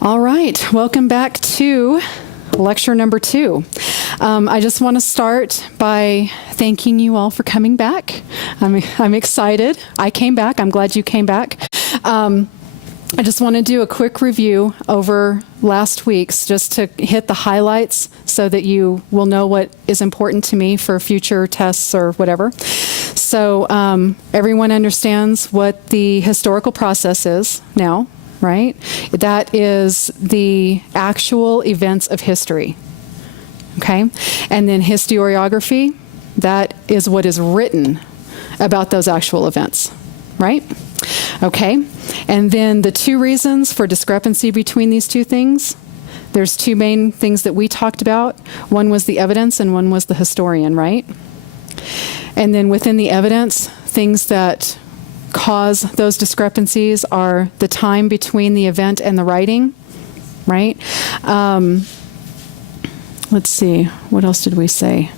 All right, welcome back to lecture number 2. I just want to start by thanking you all for coming back. I'm excited. I came back. I'm glad you came back. I just want to do a quick review over last week's just to hit the highlights so that you will know what is important to me for future tests or whatever. So everyone understands what the historical process is now, right? That is the actual events of history, okay? And then historiography, that is what is written about those actual events, right? Okay, and then the two reasons for discrepancy between these two things, there's two main things that we talked about. One was the evidence and one was the historian, right? And then within the evidence, things that cause those discrepancies are the time between the event and the writing, right? Let's see, what else did we say?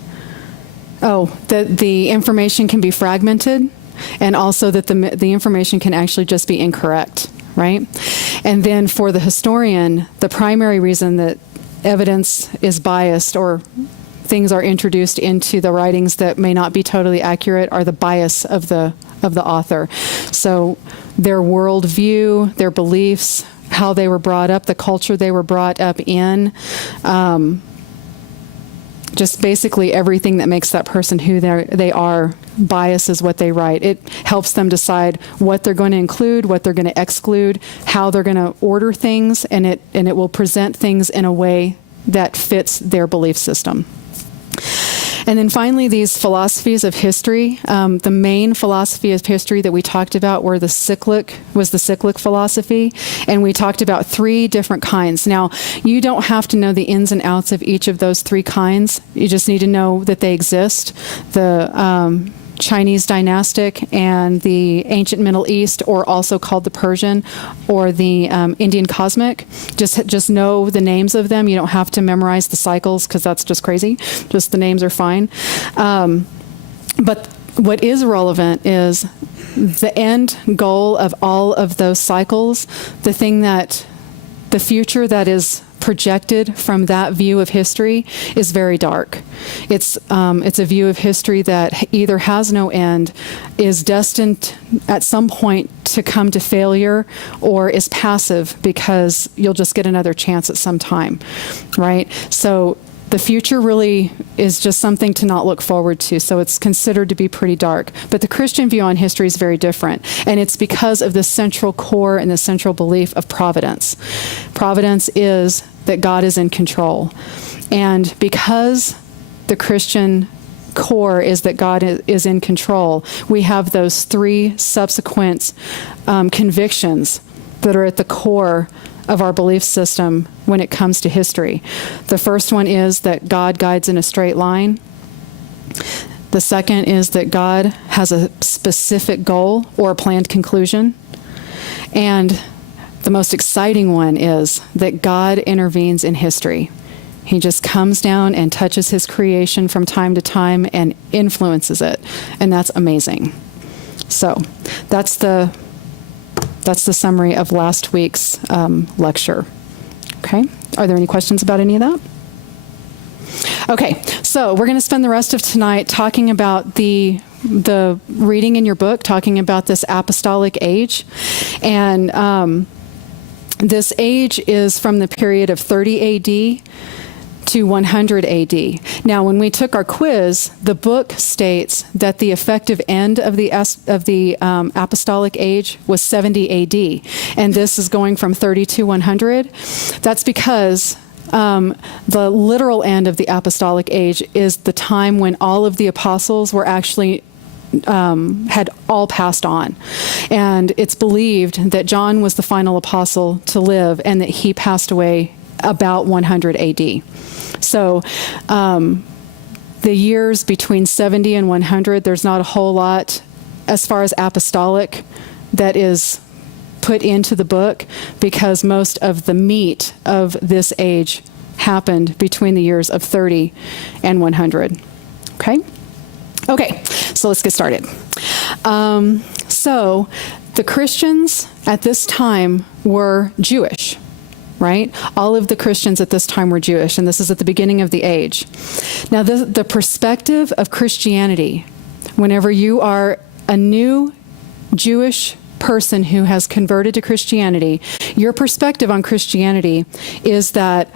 Oh, that the information can be fragmented, and also that the information can actually just be incorrect, right? And then for the historian, the primary reason that evidence is biased or things are introduced into the writings that may not be totally accurate are the bias of the author. So their worldview, their beliefs, how they were brought up, the culture they were brought up in, just basically everything that makes that person who they are biases what they write. It helps them decide what they're going to include, what they're going to exclude, how they're going to order things, and it will present things in a way that fits their belief system. And then finally, these philosophies of history. The main philosophy of history that we talked about was the cyclic philosophy, and we talked about 3 different kinds. Now, you don't have to know the ins and outs of each of those 3 kinds. You just need to know that they exist. The Chinese dynastic and the ancient Middle East, or also called the Persian or the Indian cosmic. Just know the names of them. You don't have to memorize the cycles because that's just crazy. Just the names are fine. But what is relevant is the end goal of all of those cycles, the future that is projected from that view of history is very dark. It's a view of history that either has no end, is destined at some point to come to failure, or is passive because you'll just get another chance at some time, right? So the future really is just something to not look forward to, so it's considered to be pretty dark. But the Christian view on history is very different, and it's because of the central core and the central belief of providence. Providence is that God is in control. And because the Christian core is that God is in control, we have those 3 subsequent convictions that are at the core of our belief system when it comes to history. The first one is that God guides in a straight line. The second is that God has a specific goal or a planned conclusion. And the most exciting one is that God intervenes in history. He just comes down and touches his creation from time to time and influences it. And that's amazing. So that's the summary of last week's lecture. Okay, are there any questions about any of that? Okay, so we're going to spend the rest of tonight talking about the reading in your book, talking about this apostolic age. And this age is from the period of 30 AD to 100 AD. Now, when we took our quiz, the book states that the effective end of the apostolic age was 70 AD, and this is going from 30 to 100. That's because the literal end of the apostolic age is the time when all of the apostles were actually had all passed on. And it's believed that John was the final apostle to live and that he passed away about 100 AD. So the years between 70 and 100, there's not a whole lot as far as apostolic that is put into the book, because most of the meat of this age happened between the years of 30 and 100. Okay, so let's get started. So the Christians at this time were Jewish. right? All of the Christians at this time were Jewish, and this is at the beginning of the age. Now, the perspective of Christianity, whenever you are a new Jewish person who has converted to Christianity, your perspective on Christianity is that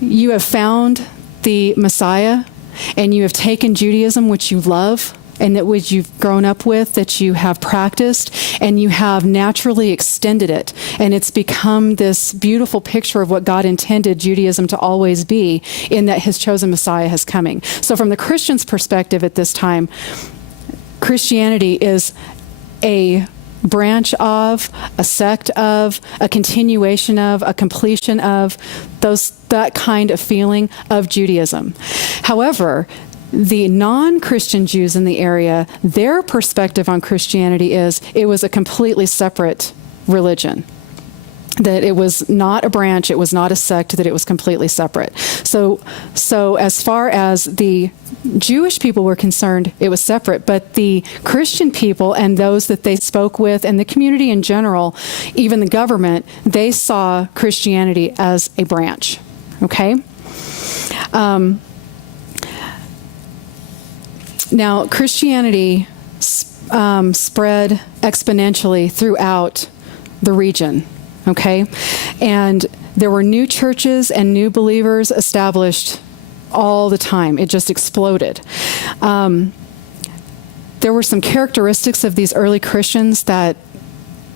you have found the Messiah, and you have taken Judaism, which you love, and that which you've grown up with, that you have practiced, and you have naturally extended it. And it's become this beautiful picture of what God intended Judaism to always be, in that his chosen Messiah is coming. So from the Christian's perspective at this time, Christianity is a branch of, a sect of, a continuation of, a completion of that kind of feeling of Judaism. However, the non-Christian Jews in the area, their perspective on Christianity is it was a completely separate religion. That it was not a branch, it was not a sect, that it was completely separate. So as far as the Jewish people were concerned, it was separate, but the Christian people and those that they spoke with and the community in general, even the government, they saw Christianity as a branch, okay? Now, Christianity spread exponentially throughout the region. Okay? And there were new churches and new believers established all the time. It just exploded. There were some characteristics of these early Christians that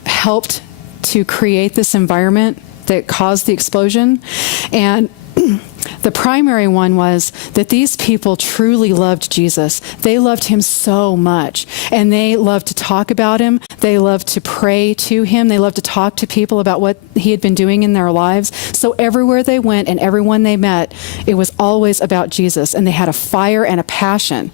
helped to create this environment that caused the explosion. And the primary one was that these people truly loved Jesus. They loved him so much, and they loved to talk about him. They loved to pray to him. They loved to talk to people about what he had been doing in their lives. So everywhere they went and everyone they met, it was always about Jesus, and they had a fire and a passion.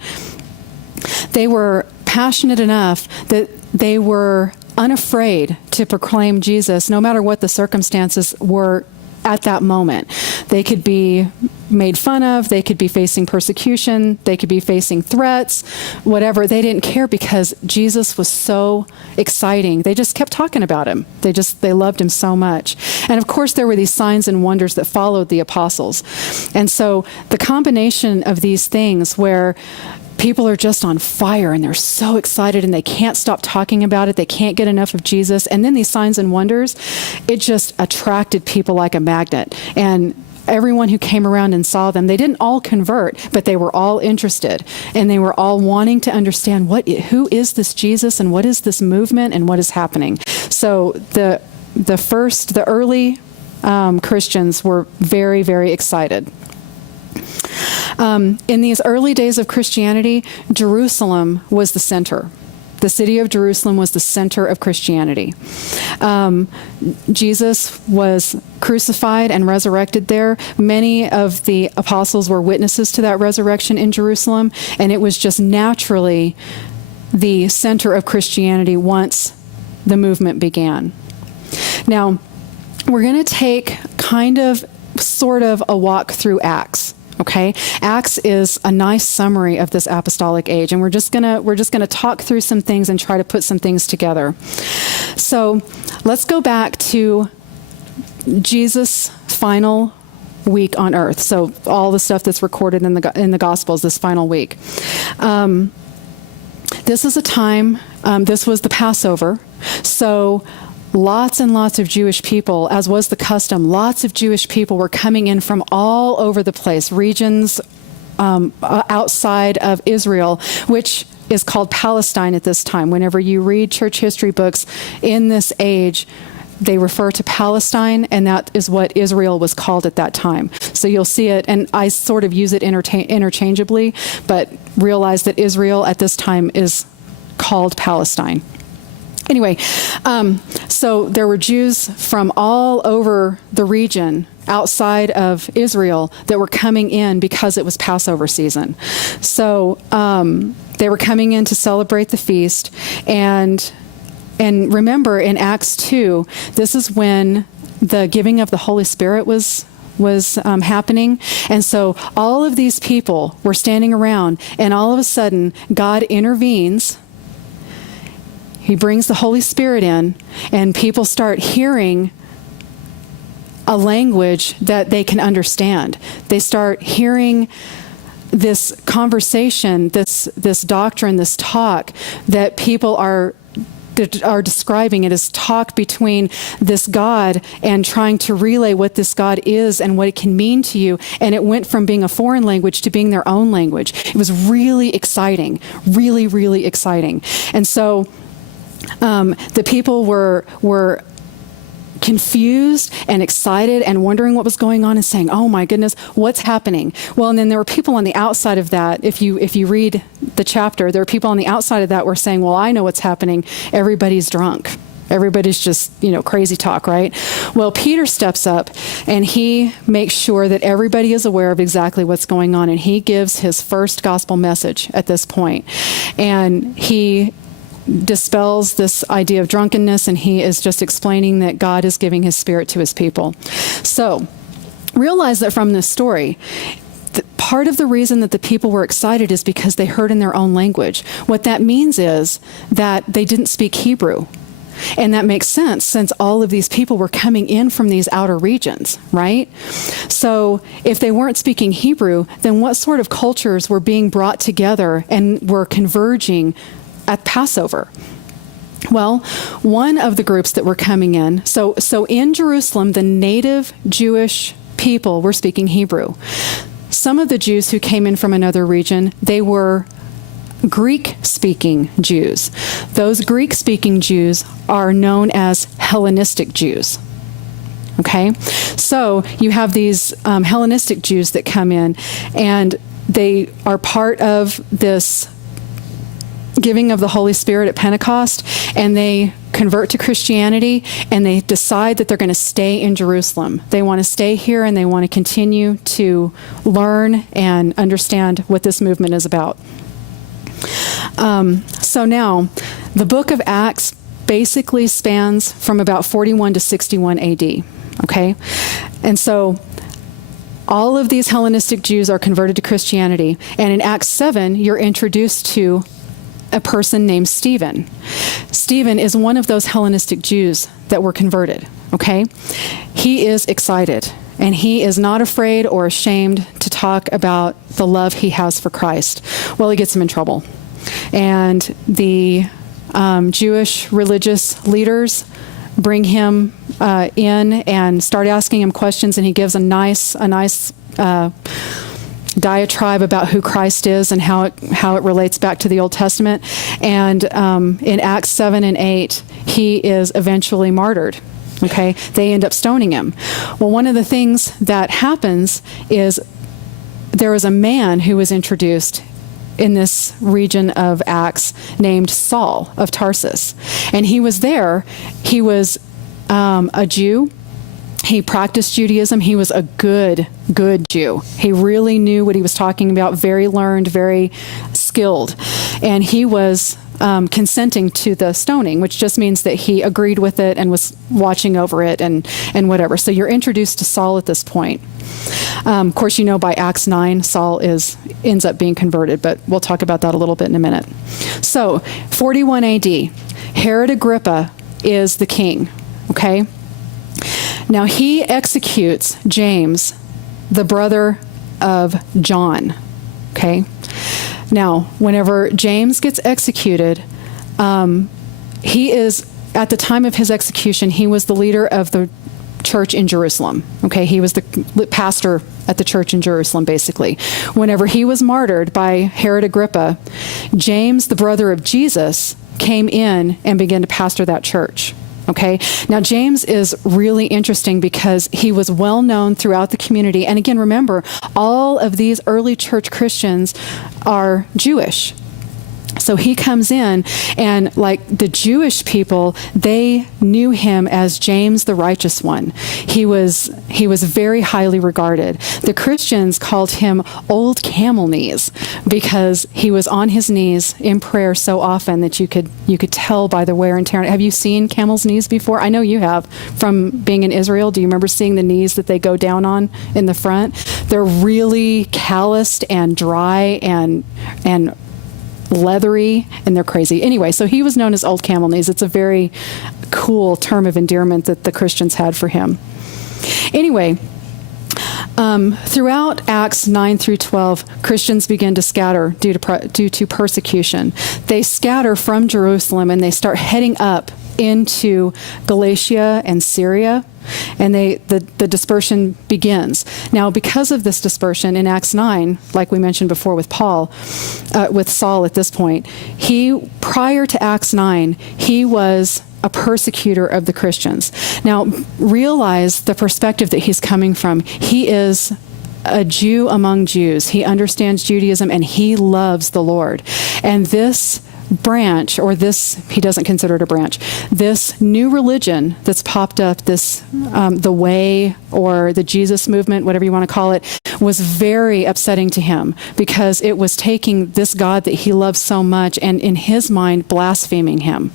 They were passionate enough that they were unafraid to proclaim Jesus, no matter what the circumstances were at that moment. They could be made fun of, they could be facing persecution, they could be facing threats, whatever. They didn't care because Jesus was so exciting. They just kept talking about him. They loved him so much. And of course, there were these signs and wonders that followed the apostles. And so the combination of these things where people are just on fire and they're so excited and they can't stop talking about it. They can't get enough of Jesus. And then these signs and wonders, it just attracted people like a magnet. And everyone who came around and saw them, they didn't all convert, but they were all interested. And they were all wanting to understand who is this Jesus and what is this movement and what is happening. So the early Christians were very, very excited. In these early days of Christianity, Jerusalem was the center. The city of Jerusalem was the center of Christianity. Jesus was crucified and resurrected there. Many of the apostles were witnesses to that resurrection in Jerusalem, and it was just naturally the center of Christianity once the movement began. Now, we're going to take sort of a walk through Acts. Okay, Acts is a nice summary of this apostolic age, and we're just gonna talk through some things and try to put some things together. So let's go back to Jesus' final week on earth. So all the stuff that's recorded in the Gospels this final week. This is a time. This was the Passover. So lots and lots of Jewish people, as was the custom, lots of Jewish people were coming in from all over the place, regions outside of Israel, which is called Palestine at this time. Whenever you read church history books in this age, they refer to Palestine, and that is what Israel was called at that time. So you'll see it, and I sort of use it interchangeably, but realize that Israel at this time is called Palestine. Anyway, so there were Jews from all over the region outside of Israel that were coming in because it was Passover season. So they were coming in to celebrate the feast. And remember, in Acts 2, this is when the giving of the Holy Spirit was happening. And so all of these people were standing around, and all of a sudden, God intervenes. He brings the Holy Spirit in, and people start hearing a language that they can understand. They start hearing this conversation, this doctrine, this talk that people are describing it as talk between this God and trying to relay what this God is and what it can mean to you. And it went from being a foreign language to being their own language. It was really exciting, really, really exciting. And so the people were confused and excited and wondering what was going on and saying, oh my goodness, what's happening? Well, and then there were people on the outside of that. If you read the chapter, there are people on the outside of that were saying, well, I know what's happening. Everybody's drunk. Everybody's just, crazy talk, right? Well, Peter steps up and he makes sure that everybody is aware of exactly what's going on. And he gives his first gospel message at this point. And he dispels this idea of drunkenness, and he is just explaining that God is giving his Spirit to his people. So realize that from this story, part of the reason that the people were excited is because they heard in their own language. What that means is that they didn't speak Hebrew. And that makes sense since all of these people were coming in from these outer regions, right? So if they weren't speaking Hebrew, then what sort of cultures were being brought together and were converging at Passover? Well, one of the groups that were coming in, so in Jerusalem, the native Jewish people were speaking Hebrew. Some of the Jews who came in from another region, they were Greek-speaking Jews. Those Greek-speaking Jews are known as Hellenistic Jews. Okay? So you have these Hellenistic Jews that come in, and they are part of this giving of the Holy Spirit at Pentecost, and they convert to Christianity, and they decide that they're going to stay in Jerusalem. They want to stay here, and they want to continue to learn and understand what this movement is about. So now, the book of Acts basically spans from about 41 to 61 AD, okay? And so all of these Hellenistic Jews are converted to Christianity, and in Acts 7, you're introduced to a person named Stephen. Stephen is one of those Hellenistic Jews that were converted, okay? He is excited, and he is not afraid or ashamed to talk about the love he has for Christ. Well, he gets him in trouble. And the Jewish religious leaders bring him in and start asking him questions, and he gives a nice diatribe about who Christ is and how it relates back to the Old Testament. And in Acts 7 and 8, he is eventually martyred. Okay, they end up stoning him. Well, one of the things that happens is there was a man who was introduced in this region of Acts named Saul of Tarsus. And he was there. He was a Jew. He practiced Judaism. He was a good Jew. He really knew what he was talking about, very learned, very skilled. And he was consenting to the stoning, which just means that he agreed with it and was watching over it and whatever. So you're introduced to Saul at this point. Of course, by Acts 9, Saul ends up being converted, but we'll talk about that a little bit in a minute. So 41 AD, Herod Agrippa is the king, okay? Now, he executes James, the brother of John, okay? Now, whenever James gets executed, he is, at the time of his execution, he was the leader of the church in Jerusalem, okay? He was the pastor at the church in Jerusalem, basically. Whenever he was martyred by Herod Agrippa, James, the brother of Jesus, came in and began to pastor that church. Okay. Now, James is really interesting because he was well known throughout the community. And again, remember, all of these early church Christians are Jewish. So he comes in, and like the Jewish people, they knew him as James the righteous one. He was very highly regarded. The Christians called him Old Camel Knees because he was on his knees in prayer so often that you could tell by the wear and tear. Have you seen camel's knees before? I know you have from being in Israel. Do you remember seeing the knees that they go down on in the front? They're really calloused and dry and leathery, and they're crazy. Anyway, so he was known as Old Camel Knees. It's a very cool term of endearment that the Christians had for him. Anyway, throughout Acts 9 through 12, Christians begin to scatter due to persecution. They scatter from Jerusalem and they start heading up into Galatia and Syria, and the dispersion begins. Now, because of this dispersion in Acts 9, like we mentioned before with with Saul at this point, prior to Acts 9, he was a persecutor of the Christians. Now, realize the perspective that he's coming from. He is a Jew among Jews. He understands Judaism and he loves the Lord. And this branch, or this, he doesn't consider it a branch, this new religion that's popped up, the Way or the Jesus movement, whatever you want to call it, was very upsetting to him because it was taking this God that he loves so much and in his mind blaspheming him.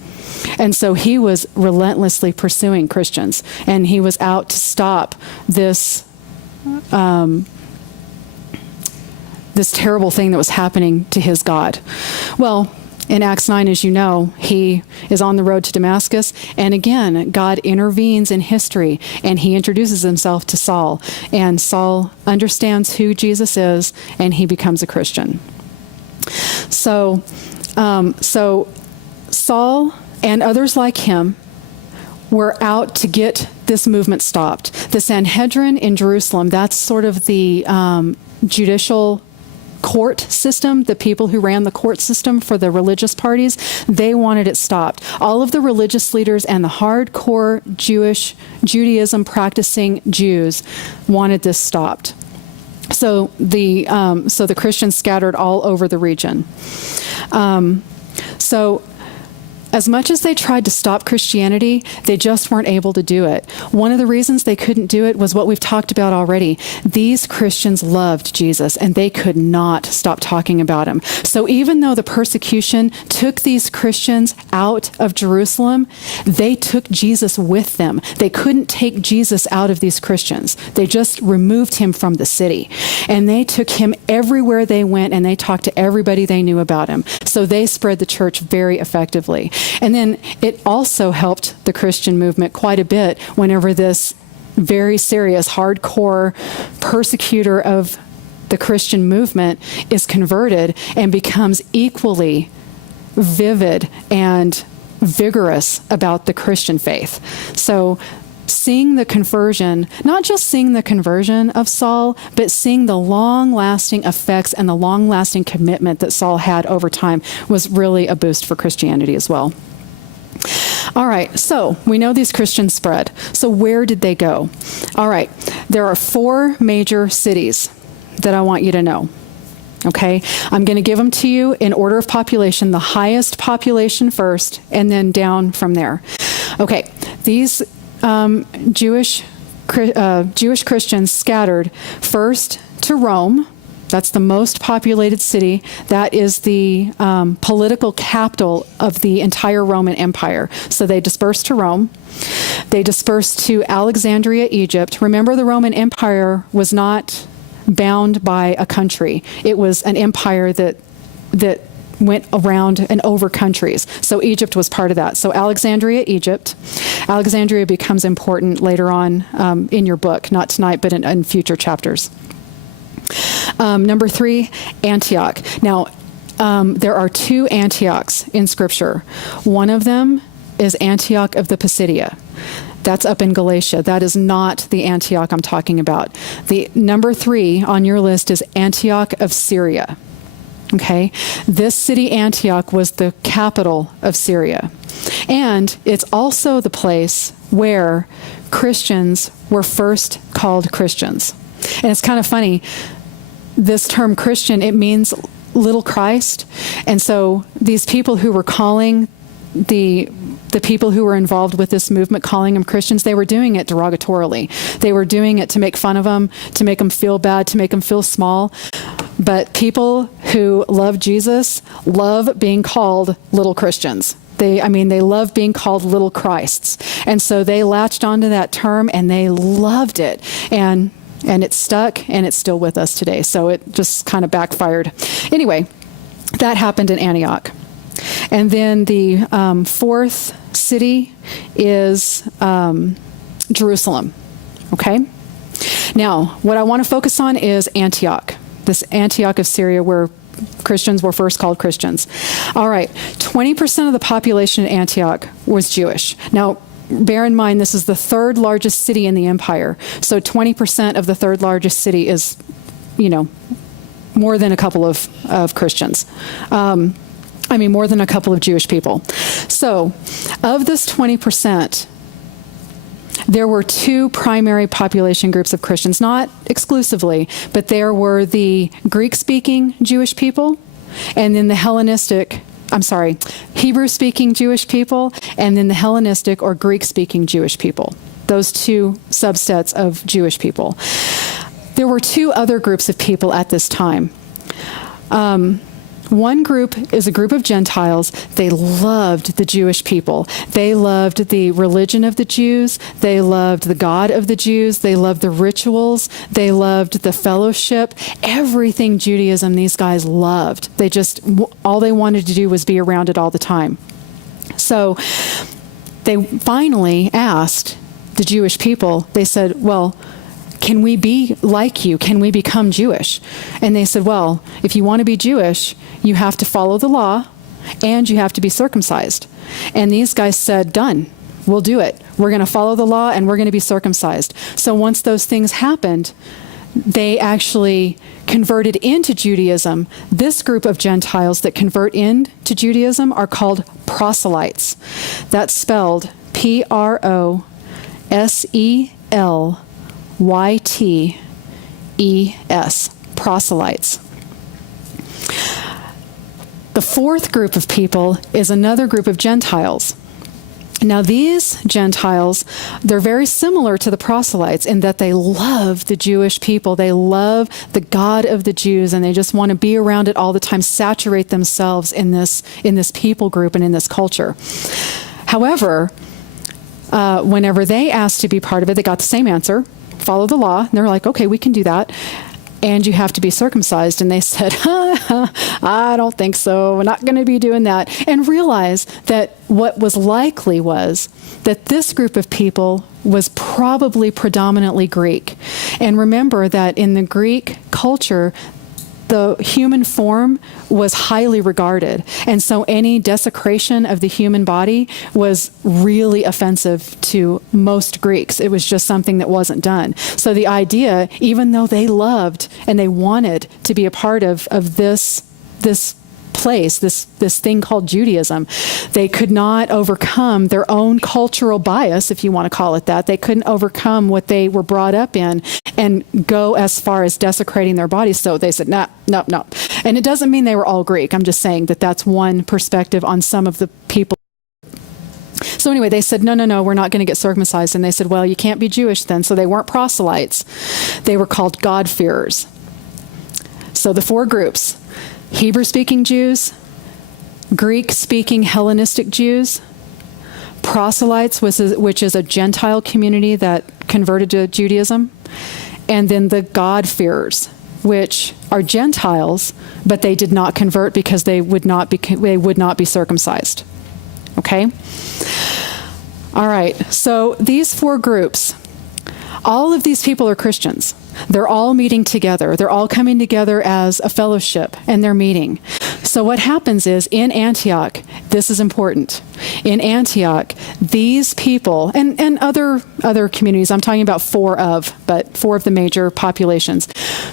And so he was relentlessly pursuing Christians, and he was out to stop this this terrible thing that was happening to his God. Well, in Acts 9, as you know, he is on the road to Damascus, and again, God intervenes in history, and he introduces himself to Saul, and Saul understands who Jesus is, and he becomes a Christian. So Saul and others like him were out to get this movement stopped. The Sanhedrin in Jerusalem, that's sort of the judicial court system, the people who ran the court system for the religious parties, they wanted it stopped. All of the religious leaders and the hardcore Judaism practicing Jews wanted this stopped. So the Christians scattered all over the region. So as much as they tried to stop Christianity, they just weren't able to do it. One of the reasons they couldn't do it was what we've talked about already. These Christians loved Jesus, and they could not stop talking about him. So even though the persecution took these Christians out of Jerusalem, they took Jesus with them. They couldn't take Jesus out of these Christians. They just removed him from the city. And they took him everywhere they went, and they talked to everybody they knew about him. So they spread the church very effectively. And then it also helped the Christian movement quite a bit whenever this very serious, hardcore persecutor of the Christian movement is converted and becomes equally vivid and vigorous about the Christian faith. So seeing the conversion, not just seeing the conversion of Saul, but seeing the long-lasting effects and the long-lasting commitment that Saul had over time was really a boost for Christianity as well. All right, so we know these Christians spread. So where did they go? All right, there are 4 major cities that I want you to know. Okay, I'm going to give them to you in order of population, the highest population first, and then down from there. Okay, these Jewish Christians scattered first to Rome. That's the most populated city. That is the political capital of the entire Roman Empire. So they dispersed to Rome. They dispersed to Alexandria, Egypt. Remember, the Roman Empire was not bound by a country. It was an empire that went around and over countries. So Egypt was part of that. So Alexandria, Egypt. Alexandria becomes important later on in your book, not tonight, but in future chapters. Number 3, Antioch. Now, there are 2 Antiochs in Scripture. One of them is Antioch of the Pisidia. That's up in Galatia. That is not the Antioch I'm talking about. The number 3 on your list is Antioch of Syria. Okay? This city, Antioch, was the capital of Syria. And it's also the place where Christians were first called Christians. And it's kind of funny. This term Christian, it means little Christ. And so these people who were calling the people who were involved with this movement, calling them Christians, they were doing it derogatorily. They were doing it to make fun of them, to make them feel bad, to make them feel small. But people who love Jesus love being called little Christians. They love being called little Christs. And so they latched onto that term and they loved it. And it stuck, and it's still with us today. So it just kind of backfired. Anyway, that happened in Antioch. And then the 4th city is Jerusalem. Okay? Now, what I want to focus on is Antioch, this Antioch of Syria where Christians were first called Christians. All right, 20% of the population in Antioch was Jewish. Now, bear in mind, this is the third largest city in the empire. So 20% of the third largest city is, more than a couple of Christians. More than a couple of Jewish people. So of this 20%, there were two primary population groups of Christians, not exclusively, but there were the Greek-speaking Jewish people, and then the Hebrew-speaking Jewish people, and then the Hellenistic or Greek-speaking Jewish people. Those two subsets of Jewish people. There were two other groups of people at this time. One group is a group of Gentiles. They loved the Jewish people. They loved the religion of the Jews. They loved the God of the Jews. They loved the rituals. They loved the fellowship. Everything Judaism these guys loved. All they wanted to do was be around it all the time. So they finally asked the Jewish people, they said, well, can we be like you? Can we become Jewish? And they said, well, if you want to be Jewish, you have to follow the law and you have to be circumcised. And these guys said, done. We'll do it. We're going to follow the law and we're going to be circumcised. So once those things happened, they actually converted into Judaism. This group of Gentiles that convert into Judaism are called proselytes. That's spelled P-R-O-S-E-L-Y-T-E-S, proselytes. The fourth group of people is another group of Gentiles. Now these Gentiles, they're very similar to the proselytes in that they love the Jewish people. They love the God of the Jews, and they just want to be around it all the time, saturate themselves in this people group and in this culture. However, whenever they asked to be part of it, they got the same answer, follow the law. And they're like, okay, we can do that. And you have to be circumcised. And they said, I don't think so. We're not going to be doing that. And realize that what was likely was that this group of people was probably predominantly Greek. And remember that in the Greek culture, the human form was highly regarded. And so any desecration of the human body was really offensive to most Greeks. It was just something that wasn't done. So the idea, even though they loved and they wanted to be a part of this place, this thing called Judaism, they could not overcome their own cultural bias, if you want to call it that. They couldn't overcome what they were brought up in and go as far as desecrating their bodies. So they said, no. And it doesn't mean they were all Greek. I'm just saying that that's one perspective on some of the people. So anyway, they said, no, we're not going to get circumcised. And they said, well, you can't be Jewish then. So they weren't proselytes. They were called God-fearers. So the four groups: Hebrew-speaking Jews, Greek-speaking Hellenistic Jews, proselytes, which is a Gentile community that converted to Judaism, and then the God-fearers, which are Gentiles, but they did not convert because they would not be circumcised. Okay? All right, so these four groups, all of these people are Christians. They're all meeting together. They're all coming together as a fellowship, and they're meeting. So what happens is, in Antioch, this is important. In Antioch, these people, and other communities, I'm talking about four of the major populations,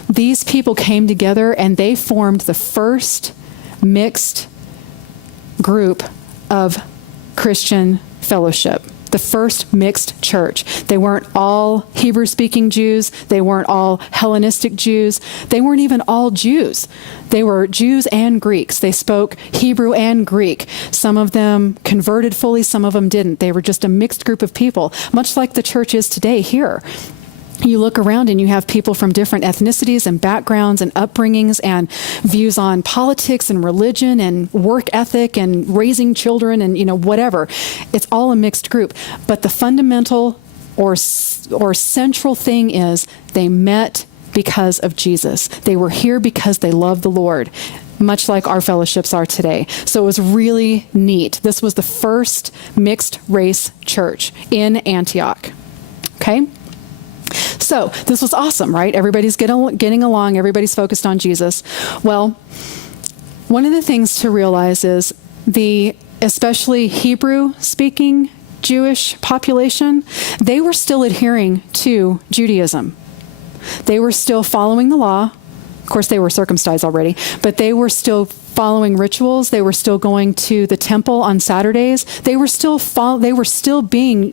these people came together and they formed the first mixed group of Christian fellowship. The first mixed church. They weren't all Hebrew-speaking Jews. They weren't all Hellenistic Jews. They weren't even all Jews. They were Jews and Greeks. They spoke Hebrew and Greek. Some of them converted fully, some of them didn't. They were just a mixed group of people, much like the church is today here. You look around and you have people from different ethnicities and backgrounds and upbringings and views on politics and religion and work ethic and raising children and, whatever. It's all a mixed group. But the fundamental or central thing is they met because of Jesus. They were here because they loved the Lord, much like our fellowships are today. So it was really neat. This was the first mixed race church in Antioch. Okay? So this was awesome, right? Everybody's getting along. Everybody's focused on Jesus. Well, one of the things to realize is the especially Hebrew-speaking Jewish population, they were still adhering to Judaism. They were still following the law. Of course, they were circumcised already, but they were still following rituals. They were still going to the temple on Saturdays. They were still being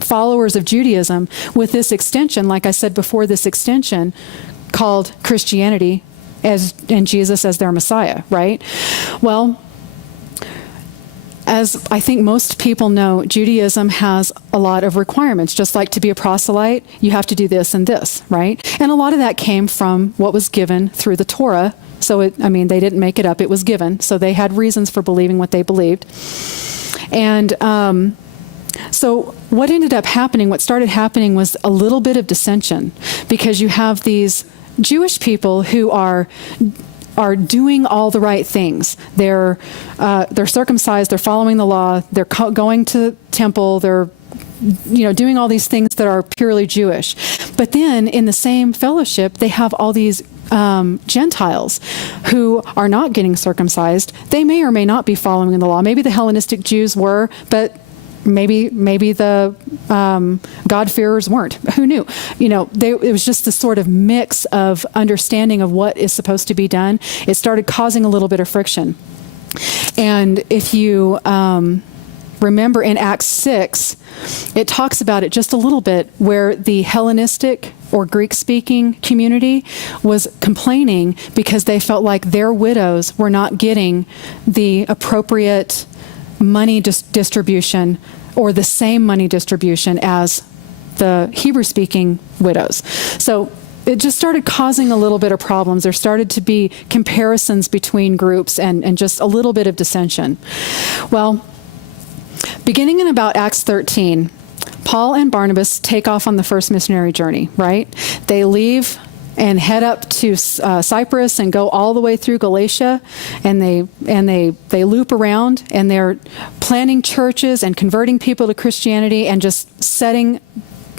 followers of Judaism with this extension, like I said before, this extension called Christianity and Jesus as their Messiah, right? Well, as I think most people know, Judaism has a lot of requirements. Just like to be a proselyte, you have to do this and this, right? And a lot of that came from what was given through the Torah. So, they didn't make it up. It was given. So they had reasons for believing what they believed. And so what ended up happening, what started happening was a little bit of dissension, because you have these Jewish people who are doing all the right things. They're circumcised, they're following the law, they're going to the temple, they're doing all these things that are purely Jewish. But then in the same fellowship, they have all these Gentiles who are not getting circumcised. They may or may not be following the law. Maybe the Hellenistic Jews were, but maybe the God-fearers weren't. Who knew? It was just this sort of mix of understanding of what is supposed to be done. It started causing a little bit of friction. And if you remember in Acts 6, it talks about it just a little bit, where the Hellenistic or Greek-speaking community was complaining because they felt like their widows were not getting the appropriate money distribution or the same money distribution as the Hebrew-speaking widows. So it just started causing a little bit of problems. There started to be comparisons between groups and just a little bit of dissension. Well, beginning in about Acts 13, Paul and Barnabas take off on the first missionary journey, right? They leave and head up to Cyprus and go all the way through Galatia, and they loop around, and they're planting churches and converting people to Christianity and just setting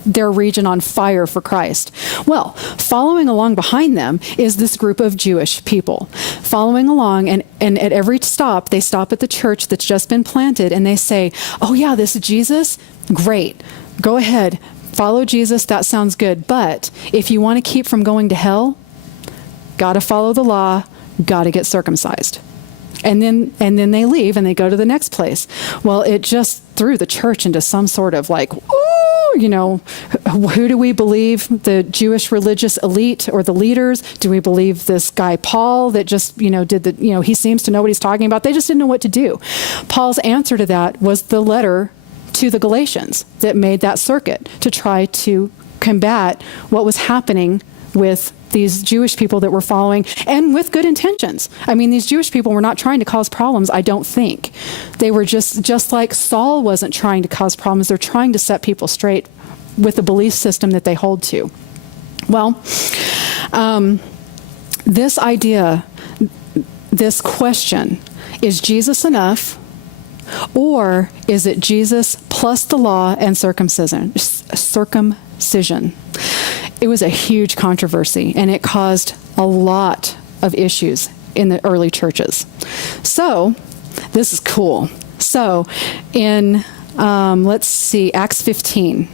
their region on fire for Christ. Well, following along behind them is this group of Jewish people. Following along, and at every stop, they stop at the church that's just been planted, and they say, "Oh yeah, this is Jesus? Great. Go ahead. Follow Jesus, that sounds good. But if you want to keep from going to hell, got to follow the law, got to get circumcised." And then they leave and they go to the next place. Well, it just threw the church into some sort of like, ooh, who do we believe? The Jewish religious elite or the leaders? Do we believe this guy Paul that just, he seems to know what he's talking about? They just didn't know what to do. Paul's answer to that was the letter to the Galatians that made that circuit to try to combat what was happening with these Jewish people that were following, and with good intentions. These Jewish people were not trying to cause problems, I don't think. They were just like Saul wasn't trying to cause problems. They're trying to set people straight with the belief system that they hold to. Well, this idea, this question, is Jesus enough? Or is it Jesus plus the law and circumcision? It was a huge controversy, and it caused a lot of issues in the early churches. So, this is cool. So, in, Acts 15,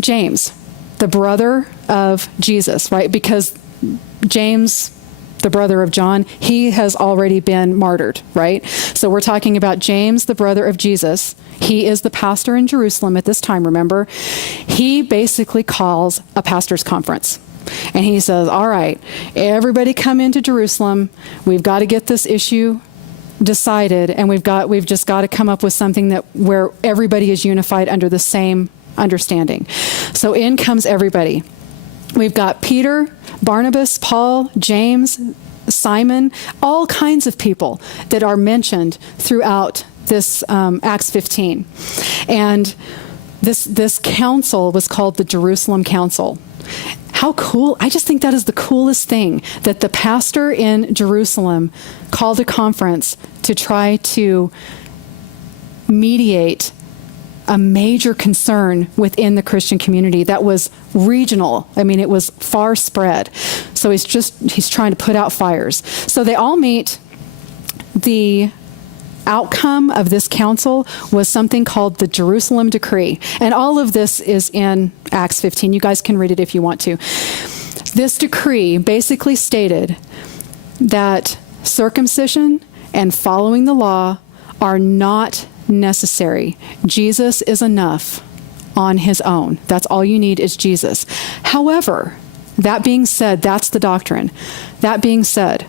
James, the brother of Jesus, right? Because James, the brother of John, he has already been martyred, right? So we're talking about James, the brother of Jesus. He is the pastor in Jerusalem at this time, remember? He basically calls a pastor's conference. And he says, all right, everybody come into Jerusalem. We've got to get this issue decided, and we've just got to come up with something where everybody is unified under the same understanding. So in comes everybody. We've got Peter, Barnabas, Paul, James, Simon, all kinds of people that are mentioned throughout this Acts 15. And this council was called the Jerusalem Council. How cool. I just think that is the coolest thing, that the pastor in Jerusalem called a conference to try to mediate a major concern within the Christian community that was regional. I mean, it was far spread. So he's trying to put out fires. So they all meet. The outcome of this council was something called the Jerusalem Decree. And all of this is in Acts 15. You guys can read it if you want to. This decree basically stated that circumcision and following the law are not necessary. Jesus is enough on his own. That's all you need is Jesus. However, that being said, that's the doctrine. That being said,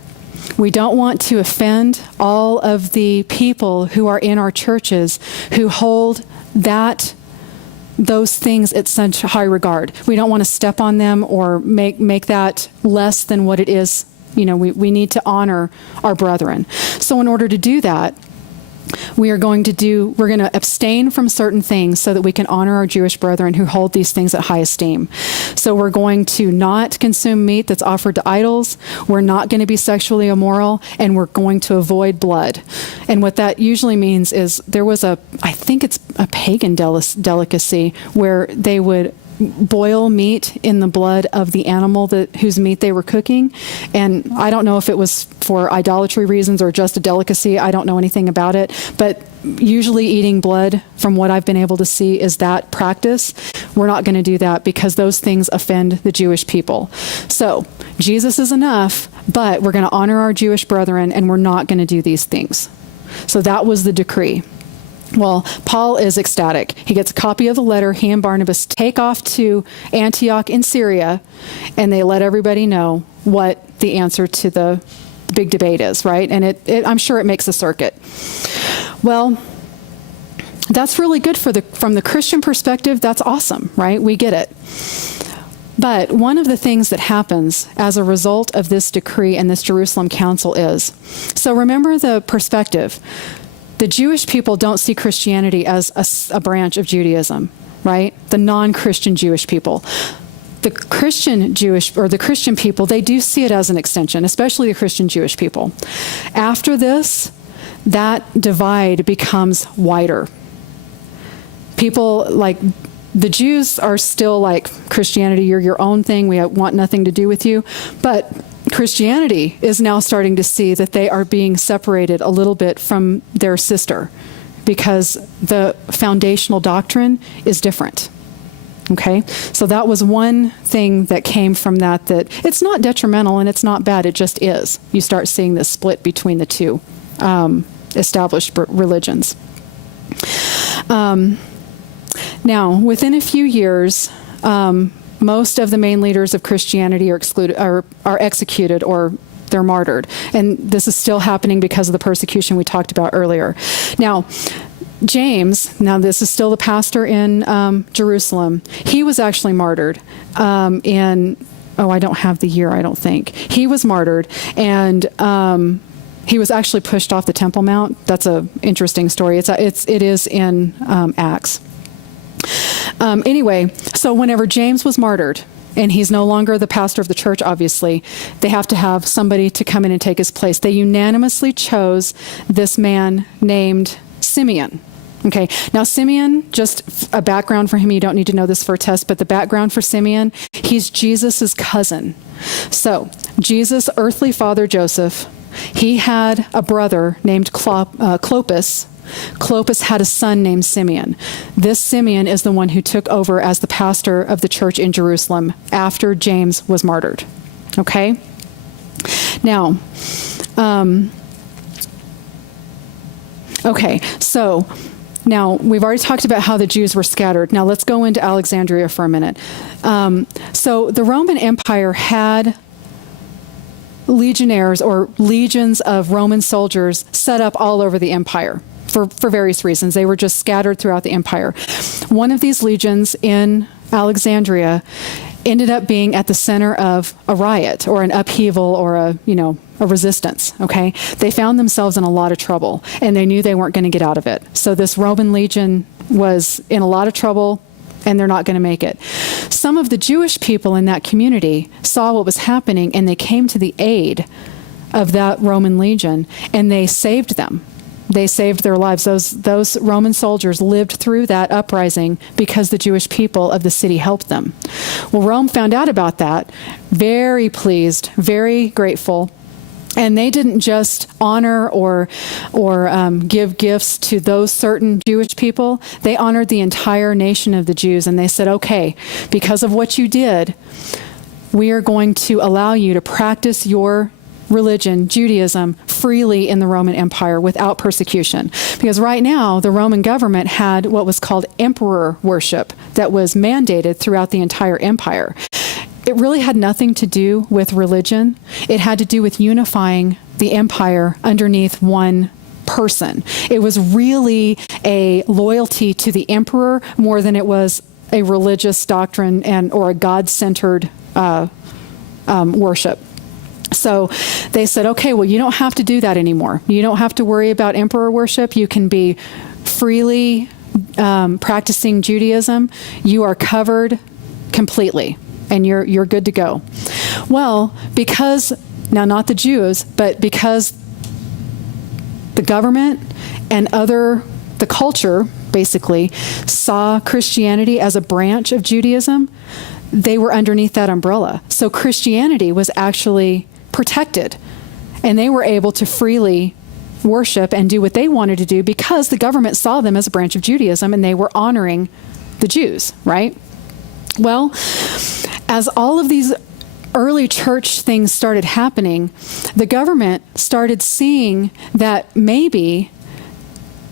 we don't want to offend all of the people who are in our churches who hold those things at such high regard. We don't want to step on them or make that less than what it is. You know, we need to honor our brethren. So in order to do that, we're going to abstain from certain things so that we can honor our Jewish brethren who hold these things at high esteem. So we're going to not consume meat that's offered to idols. We're not going to be sexually immoral, and we're going to avoid blood. And what that usually means is there was I think it's a pagan delicacy where they would boil meat in the blood of the animal whose meat they were cooking. And I don't know if it was for idolatry reasons or just a delicacy. I don't know anything about it. But usually eating blood, from what I've been able to see, is that practice. We're not going to do that because those things offend the Jewish people. So Jesus is enough, but we're going to honor our Jewish brethren, and we're not going to do these things. So that was the decree. Well, Paul is ecstatic. He gets a copy of the letter. He and Barnabas take off to Antioch in Syria, and they let everybody know what the answer to the big debate is, right? And I'm sure it makes a circuit. Well, that's really good from the Christian perspective. That's awesome, right? We get it. But one of the things that happens as a result of this decree and this Jerusalem council is, so remember the perspective. The Jewish people don't see Christianity as a branch of Judaism, right? The non-Christian Jewish people. The Christian people, they do see it as an extension, especially the Christian Jewish people. After this, that divide becomes wider. People like the Jews are still like, Christianity, you're your own thing. We want nothing to do with you. But Christianity is now starting to see that they are being separated a little bit from their sister because the foundational doctrine is different. Okay? So that was one thing that came from that it's not detrimental and it's not bad, it just is. You start seeing this split between the two established religions. Now, within a few years, most of the main leaders of Christianity are executed or they're martyred. And this is still happening because of the persecution we talked about earlier. Now, James, this is still the pastor in Jerusalem. He was actually martyred I don't have the year, I don't think. He was martyred, and he was actually pushed off the Temple Mount. That's an interesting story. It is in Acts. Anyway, so whenever James was martyred, and he's no longer the pastor of the church, obviously, they have to have somebody to come in and take his place. They unanimously chose this man named Simeon. Okay, now Simeon, just a background for him, you don't need to know this for a test, but the background for Simeon, he's Jesus's cousin. So, Jesus' earthly father, Joseph, he had a brother named Clopas. Clopas had a son named Simeon. This Simeon is the one who took over as the pastor of the church in Jerusalem after James was martyred. Okay? Now, so now we've already talked about how the Jews were scattered. Now let's go into Alexandria for a minute. So the Roman Empire had legionnaires or legions of Roman soldiers set up all over the empire. For various reasons. They were just scattered throughout the empire. One of these legions in Alexandria ended up being at the center of a riot or an upheaval or a resistance, okay? They found themselves in a lot of trouble, and they knew they weren't going to get out of it. So this Roman legion was in a lot of trouble, and they're not going to make it. Some of the Jewish people in that community saw what was happening, and they came to the aid of that Roman legion, and they saved them. They saved their lives. Those Roman soldiers lived through that uprising because the Jewish people of the city helped them. Well, Rome found out about that, very pleased, very grateful. And they didn't just honor or give gifts to those certain Jewish people. They honored the entire nation of the Jews. And they said, okay, because of what you did, we are going to allow you to practice your religion, Judaism, freely in the Roman Empire without persecution. Because right now, the Roman government had what was called emperor worship that was mandated throughout the entire empire. It really had nothing to do with religion. It had to do with unifying the empire underneath one person. It was really a loyalty to the emperor more than it was a religious doctrine or a God-centered worship. So they said, okay, well, you don't have to do that anymore. You don't have to worry about emperor worship. You can be freely practicing Judaism. You are covered completely, and you're good to go. Well, because, now not the Jews, but because the government and the culture, basically, saw Christianity as a branch of Judaism, they were underneath that umbrella. So Christianity was actually protected, and they were able to freely worship and do what they wanted to do because the government saw them as a branch of Judaism and they were honoring the Jews, right? Well, as all of these early church things started happening, the government started seeing that maybe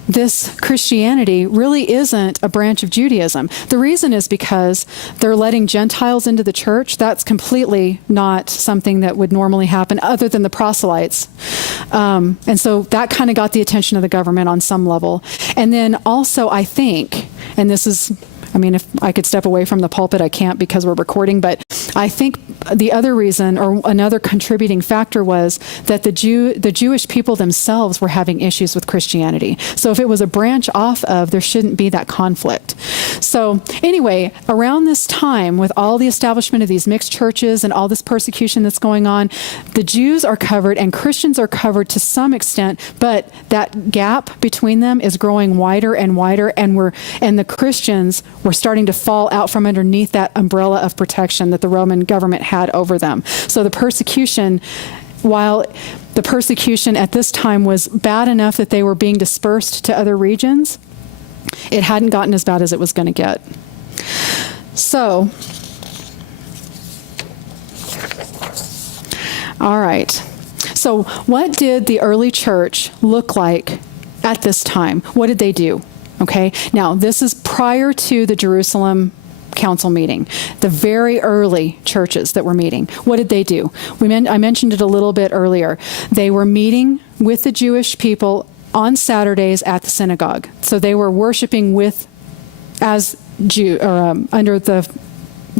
this Christianity really isn't a branch of Judaism. The reason is because they're letting Gentiles into the church. That's completely not something that would normally happen other than the proselytes. And so that kind of got the attention of the government on some level. And then also, I think, and this is, I mean, if I could step away from the pulpit, I can't because we're recording, but I think the other reason or another contributing factor was that the Jewish people themselves were having issues with Christianity. So if it was a branch off of, there shouldn't be that conflict. So anyway, around this time, with all the establishment of these mixed churches and all this persecution that's going on, the Jews are covered and Christians are covered to some extent, but that gap between them is growing wider and wider, and the Christians were starting to fall out from underneath that umbrella of protection that the Roman government had over them. So the persecution, while the persecution at this time was bad enough that they were being dispersed to other regions, it hadn't gotten as bad as it was going to get. So, all right. So what did the early church look like at this time? What did they do? Okay, now this is prior to the Jerusalem council meeting, the very early churches that were meeting. What did they do? I mentioned it a little bit earlier. They were meeting with the Jewish people on Saturdays at the synagogue. So they were worshiping as Jew, or under the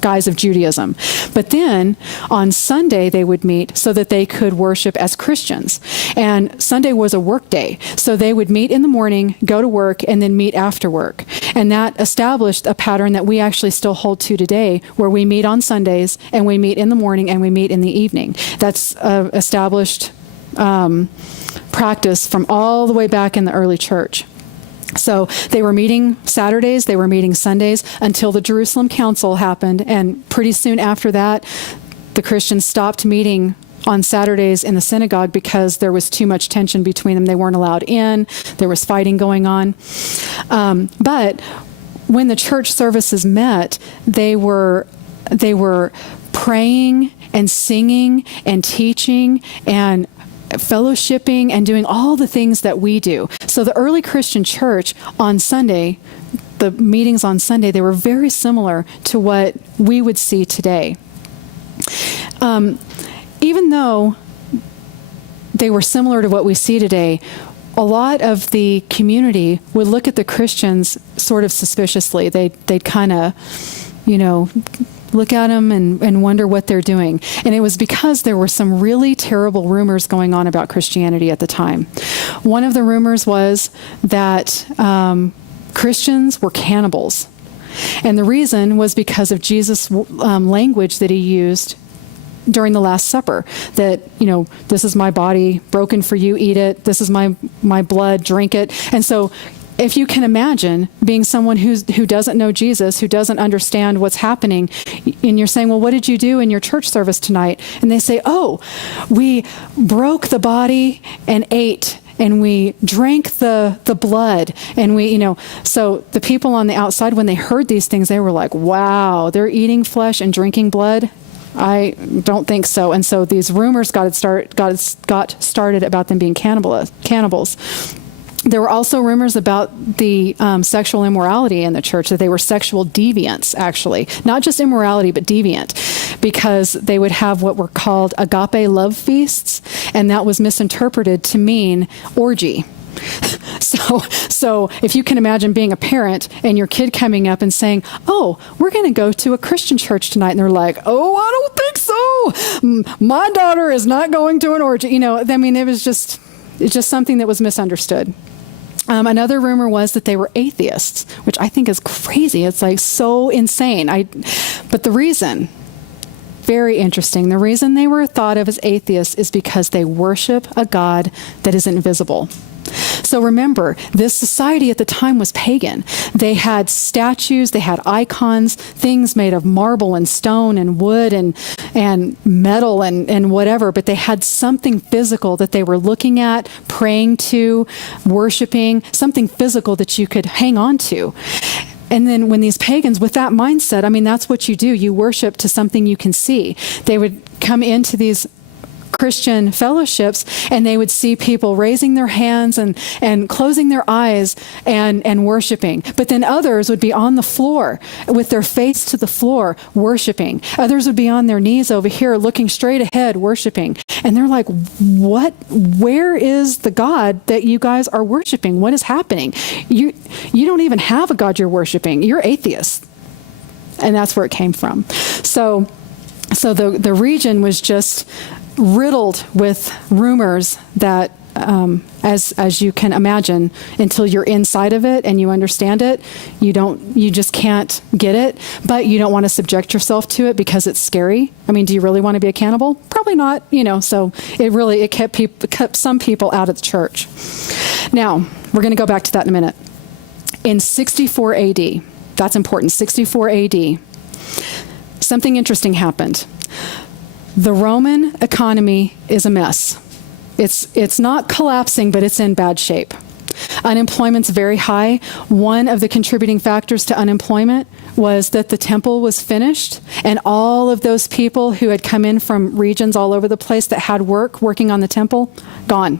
guise of Judaism. But then on Sunday they would meet so that they could worship as Christians. And Sunday was a work day. So they would meet in the morning, go to work, and then meet after work. And that established a pattern that we actually still hold to today, where we meet on Sundays and we meet in the morning and we meet in the evening. That's established practice from all the way back in the early church. So they were meeting Saturdays, they were meeting Sundays until the Jerusalem Council happened, and pretty soon after that, the Christians stopped meeting on Saturdays in the synagogue because there was too much tension between them. They weren't allowed in, there was fighting going on. But when the church services met, they were praying and singing and teaching and fellowshipping and doing all the things that we do. So the early Christian church on Sunday, the meetings on Sunday, they were very similar to what we would see today. Even though they were similar to what we see today, a lot of the community would look at the Christians sort of suspiciously. They'd kind of, look at them and wonder what they're doing. And it was because there were some really terrible rumors going on about Christianity at the time. One of the rumors was that Christians were cannibals. And the reason was because of Jesus' language that he used during the Last Supper, that, this is my body broken for you, eat it. This is my blood, drink it. And so if you can imagine being someone who doesn't know Jesus, who doesn't understand what's happening, and you're saying, well, what did you do in your church service tonight? And they say, oh, we broke the body and ate, and we drank the blood, and so the people on the outside, when they heard these things, they were like, wow, they're eating flesh and drinking blood? I don't think so. And so these rumors got started about them being cannibals. There were also rumors about the sexual immorality in the church, that they were sexual deviants, actually. Not just immorality, but deviant, because they would have what were called agape love feasts, and that was misinterpreted to mean orgy. So if you can imagine being a parent and your kid coming up and saying, oh, we're going to go to a Christian church tonight. And they're like, oh, I don't think so. My daughter is not going to an orgy. It was just something that was misunderstood. Another rumor was that they were atheists, which I think is crazy. It's like so insane. But the reason, very interesting, the reason they were thought of as atheists is because they worship a God that is invisible. So remember, this society at the time was pagan. They had statues, they had icons, things made of marble and stone and wood and metal and whatever, but they had something physical that they were looking at, praying to, worshiping, something physical that you could hang on to. And then when these pagans, with that mindset, that's what you do. You worship to something you can see. They would come into these Christian fellowships, and they would see people raising their hands and closing their eyes and worshiping. But then others would be on the floor with their face to the floor worshiping. Others would be on their knees over here looking straight ahead worshiping. And they're like, what? Where is the God that you guys are worshiping? What is happening? You don't even have a God you're worshiping. You're atheists. And that's where it came from. So the region was just riddled with rumors that, as you can imagine, until you're inside of it and you understand it, you just can't get it, but you don't want to subject yourself to it because it's scary. Do you really want to be a cannibal? Probably not, so it kept some people out of the church. Now, we're going to go back to that in a minute. In 64 AD, that's important, 64 AD, something interesting happened. The Roman economy is a mess. It's not collapsing, but it's in bad shape. Unemployment's very high. One of the contributing factors to unemployment was that the temple was finished, and all of those people who had come in from regions all over the place that had working on the temple, gone.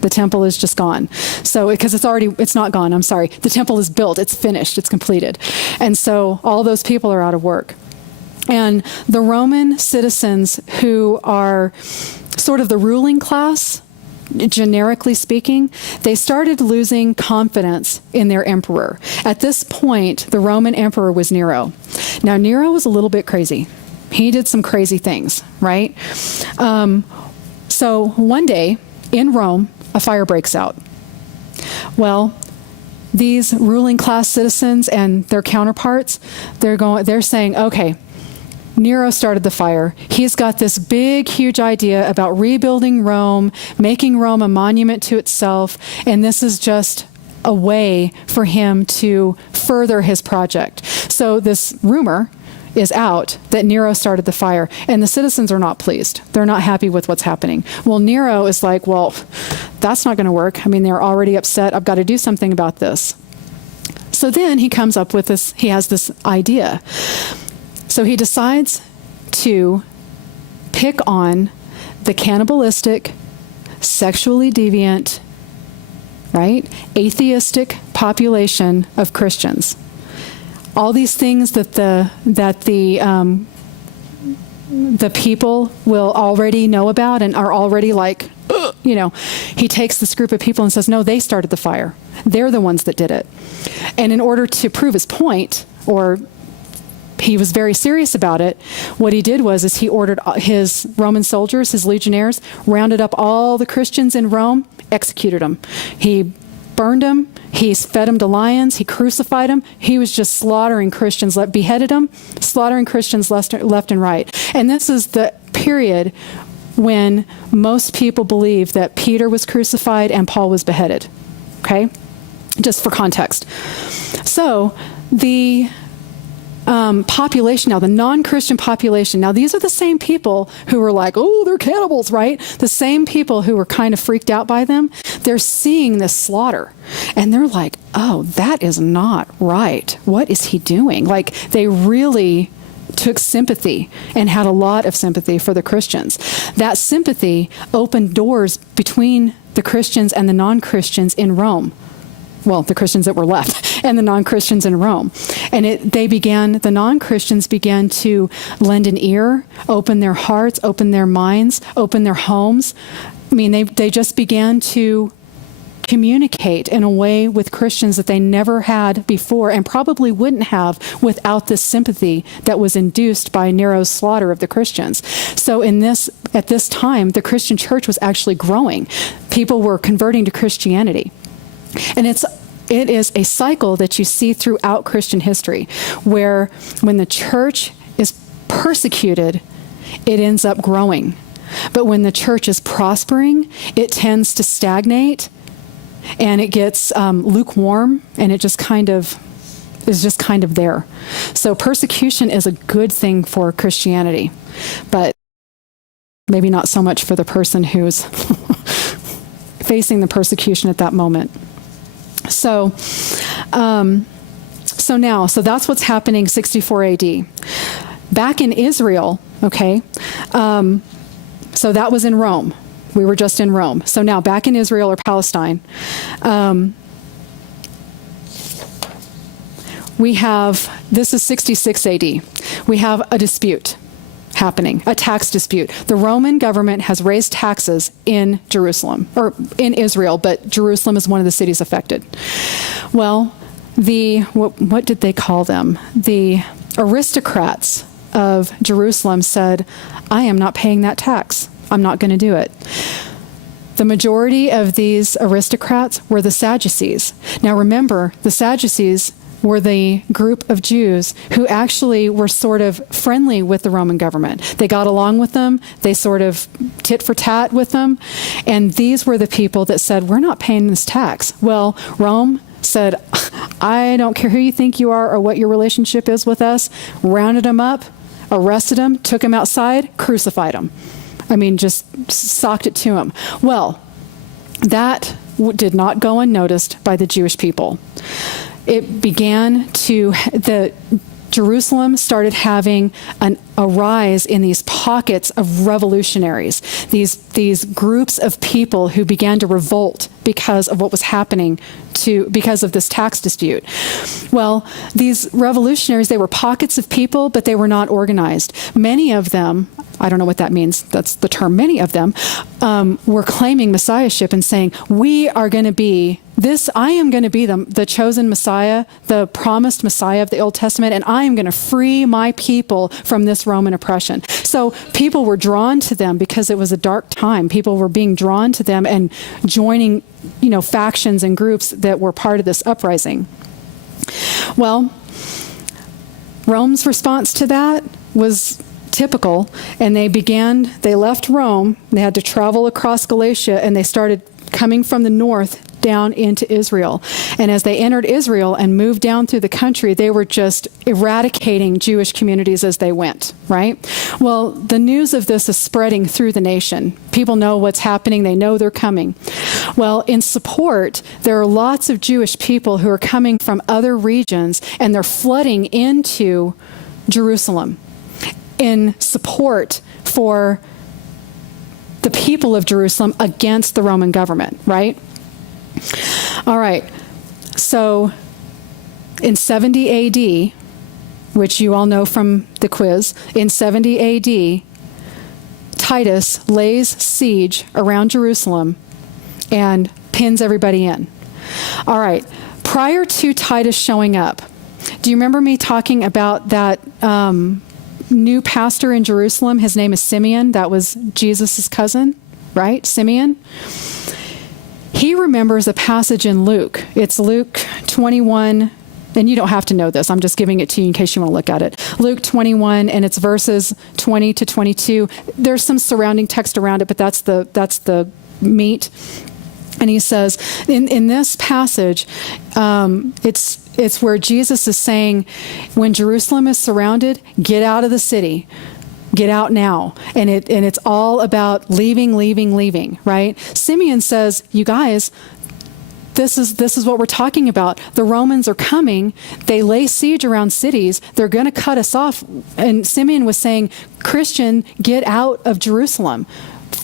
The temple is just gone. So, because it's not gone, I'm sorry. The temple is built, it's finished, it's completed. And so all those people are out of work. And the Roman citizens, who are sort of the ruling class, generically speaking, they started losing confidence in their emperor. At this point, the Roman emperor was Nero. Now, Nero was a little bit crazy. He did some crazy things, right? So one day in Rome, a fire breaks out. Well, these ruling class citizens and their counterparts, they're saying, okay, Nero started the fire. He's got this big, huge idea about rebuilding Rome, making Rome a monument to itself, and this is just a way for him to further his project. So this rumor is out that Nero started the fire, and the citizens are not pleased. They're not happy with what's happening. Well, Nero is like, well, that's not going to work. They're already upset. I've got to do something about this. So then he comes up with this, he has this idea. So he decides to pick on the cannibalistic, sexually deviant, right, atheistic population of Christians. All these things that the people will already know about and are already like, he takes this group of people and says, no, they started the fire. They're the ones that did it. And in order to prove his point, or he was very serious about it, what he did was he ordered his Roman soldiers, his legionnaires, rounded up all the Christians in Rome, executed them. He burned them. He fed them to lions. He crucified them. He was just slaughtering Christians, beheaded them, slaughtering Christians left and right. And this is the period when most people believe that Peter was crucified and Paul was beheaded. Okay? Just for context. So the population now, the non-Christian population, now these are the same people who were like, oh, they're cannibals, right? The same people who were kind of freaked out by them, they're seeing this slaughter. And they're like, oh, that is not right. What is he doing? Like, they really took sympathy and had a lot of sympathy for the Christians. That sympathy opened doors between the Christians and the non-Christians in Rome. Well, the Christians that were left and the non-Christians in Rome. And the non-Christians began to lend an ear, open their hearts, open their minds, open their homes. I mean, they just began to communicate in a way with Christians that they never had before and probably wouldn't have without this sympathy that was induced by Nero's slaughter of the Christians. So at this time, the Christian church was actually growing. People were converting to Christianity. And it is a cycle that you see throughout Christian history, where when the church is persecuted, it ends up growing. But when the church is prospering, it tends to stagnate, and it gets lukewarm, and it just kind of is just kind of there. So persecution is a good thing for Christianity, but maybe not so much for the person who's facing the persecution at that moment. So that's what's happening 64 AD. Back in Israel, okay, so that was in Rome. We were just in Rome. So now back in Israel or Palestine, this is 66 AD. We have a dispute happening, a tax dispute. The Roman government has raised taxes in Jerusalem, or in Israel, but Jerusalem is one of the cities affected. Well, what did they call them? The aristocrats of Jerusalem said, I am not paying that tax. I'm not going to do it. The majority of these aristocrats were the Sadducees. Now remember, the Sadducees were the group of Jews who actually were sort of friendly with the Roman government. They got along with them. They sort of tit for tat with them. And these were the people that said, we're not paying this tax. Well, Rome said, I don't care who you think you are or what your relationship is with us, rounded them up, arrested them, took them outside, crucified them. I mean, just socked it to them. Well, that did not go unnoticed by the Jewish people. Jerusalem started having a rise in these pockets of revolutionaries, these groups of people who began to revolt because of what was happening because of this tax dispute. Well, these revolutionaries, they were pockets of people, but they were not organized. Many of them, I don't know what that means, that's the term, many of them were claiming messiahship and saying, I am going to be the chosen Messiah, the promised Messiah of the Old Testament, and I am going to free my people from this Roman oppression. So people were drawn to them because it was a dark time. People were being drawn to them and joining, factions and groups that were part of this uprising. Well, Rome's response to that was typical, and they left Rome, they had to travel across Galatia, and they started coming from the north down into Israel. And as they entered Israel and moved down through the country, they were just eradicating Jewish communities as they went, right? Well, the news of this is spreading through the nation. People know what's happening. They know they're coming. Well, in support, there are lots of Jewish people who are coming from other regions, and they're flooding into Jerusalem in support for the people of Jerusalem against the Roman government, right? All right, so in 70 AD, which you all know from the quiz, in 70 AD, Titus lays siege around Jerusalem and pins everybody in. All right, prior to Titus showing up, do you remember me talking about that new pastor in Jerusalem? His name is Simeon. That was Jesus' cousin, right? Simeon. He remembers a passage in Luke. It's Luke 21, and you don't have to know this. I'm just giving it to you in case you want to look at it. Luke 21, and it's verses 20 to 22. There's some surrounding text around it, but that's the meat. And he says, in this passage, it's where Jesus is saying, when Jerusalem is surrounded, get out of the city. Get out now. And it's all about leaving, right? Simeon says, you guys, this is what we're talking about. The Romans are coming. They lay siege around cities. They're going to cut us off. And Simeon was saying, Christian, get out of Jerusalem.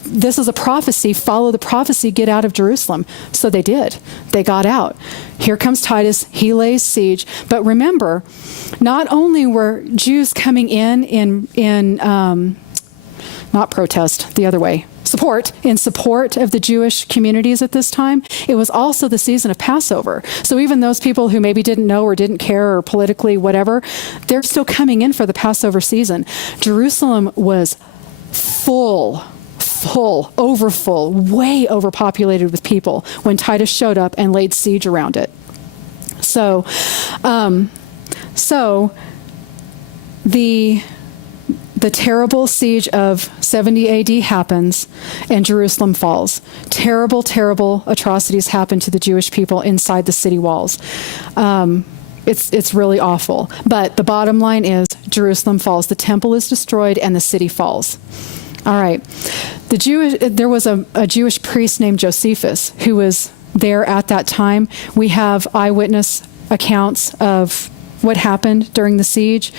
This is a prophecy. Follow the prophecy. Get out of Jerusalem. So they did. They got out. Here comes Titus. He lays siege. But remember, not only were Jews coming in not protest, the other way, in support of the Jewish communities at this time, it was also the season of Passover. So even those people who maybe didn't know or didn't care or politically whatever, they're still coming in for the Passover season. Jerusalem was full, overfull, way overpopulated with people when Titus showed up and laid siege around it. So the terrible siege of 70 AD happens and Jerusalem falls. Terrible, terrible atrocities happen to the Jewish people inside the city walls. It's really awful. But the bottom line is Jerusalem falls. The temple is destroyed and the city falls. All right. There was a Jewish priest named Josephus who was there at that time. We have eyewitness accounts of what happened during the siege.